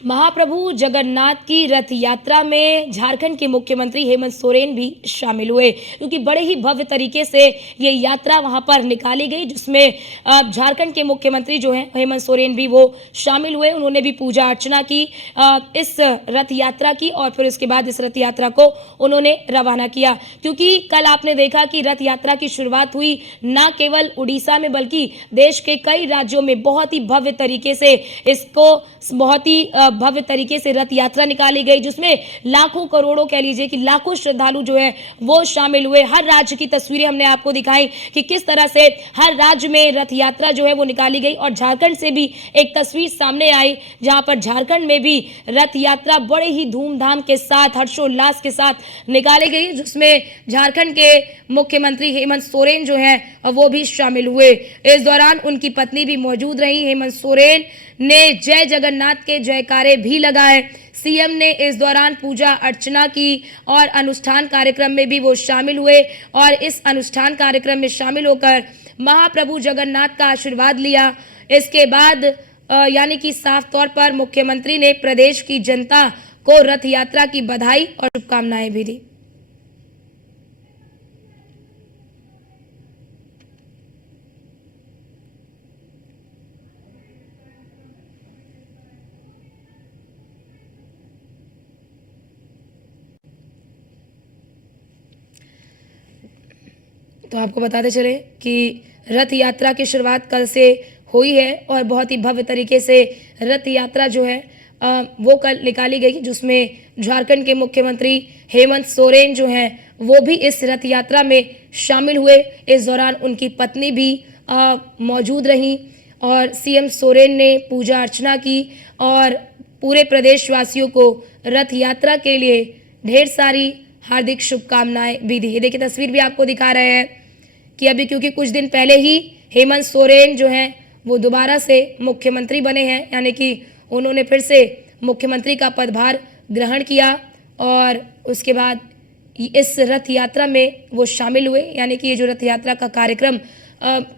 महाप्रभु जगन्नाथ की रथ यात्रा में झारखंड के मुख्यमंत्री हेमंत सोरेन भी शामिल हुए, क्योंकि बड़े ही भव्य तरीके से ये यात्रा वहां पर निकाली गई, जिसमें झारखंड के मुख्यमंत्री जो हैं हेमंत सोरेन भी वो शामिल हुए। उन्होंने भी पूजा अर्चना की इस रथ यात्रा की, और फिर इसके बाद इस रथ यात्रा को उन्होंने रवाना किया। क्योंकि कल आपने देखा कि रथ यात्रा की शुरुआत हुई न केवल उड़ीसा में, बल्कि देश के कई राज्यों में बहुत ही भव्य तरीके से इसको बहुत ही भव्य तरीके से रथ यात्रा निकाली गई, जिसमें लाखों करोड़ों कह लीजिए कि लाखों श्रद्धालु जो है वो शामिल हुए। हर राज्य की तस्वीरें हमने आपको दिखाई कि किस तरह से हर राज्य में रथ यात्रा जो है वो निकाली गई, और झारखंड से भी एक तस्वीर सामने आई जहां पर झारखंड में भी रथ यात्रा बड़े ही धूमधाम के साथ, हर्षोल्लास के साथ निकाली गई, जिसमें झारखंड के मुख्यमंत्री हेमंत सोरेन जो है वो भी शामिल हुए। इस दौरान उनकी पत्नी भी मौजूद रही। हेमंत सोरेन ने जय जगन्नाथ के जयकारे भी लगाए। सीएम ने इस दौरान पूजा अर्चना की और अनुष्ठान कार्यक्रम में भी वो शामिल हुए, और इस अनुष्ठान कार्यक्रम में शामिल होकर महाप्रभु जगन्नाथ का आशीर्वाद लिया। इसके बाद यानी कि साफ तौर पर मुख्यमंत्री ने प्रदेश की जनता को रथ यात्रा की बधाई और शुभकामनाएं भी दी। तो आपको बताते चले कि रथ यात्रा की शुरुआत कल से हुई है, और बहुत ही भव्य तरीके से रथ यात्रा जो है वो कल निकाली गई, जिसमें झारखंड के मुख्यमंत्री हेमंत सोरेन जो हैं वो भी इस रथ यात्रा में शामिल हुए। इस दौरान उनकी पत्नी भी मौजूद रहीं, और सीएम सोरेन ने पूजा अर्चना की और पूरे प्रदेशवासियों को रथ यात्रा के लिए ढेर सारी हार्दिक शुभकामनाएं भी दी। ये देखिए तस्वीर भी आपको दिखा रहे हैं कि अभी, क्योंकि कुछ दिन पहले ही हेमंत सोरेन जो हैं वो दोबारा से मुख्यमंत्री बने हैं, यानी कि उन्होंने फिर से मुख्यमंत्री का पदभार ग्रहण किया, और उसके बाद इस रथ यात्रा में वो शामिल हुए। यानी कि ये जो रथ यात्रा का कार्यक्रम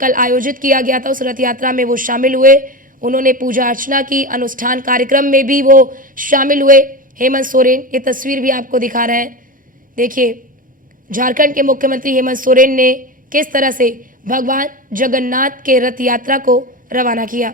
कल आयोजित किया गया था, उस रथ यात्रा में वो शामिल हुए। उन्होंने पूजा अर्चना की, अनुष्ठान कार्यक्रम में भी वो शामिल हुए हेमंत सोरेन। ये तस्वीर भी आपको दिखा रहे हैं। देखिए झारखंड के मुख्यमंत्री हेमंत सोरेन ने किस तरह से भगवान जगन्नाथ के रथ यात्रा को रवाना किया।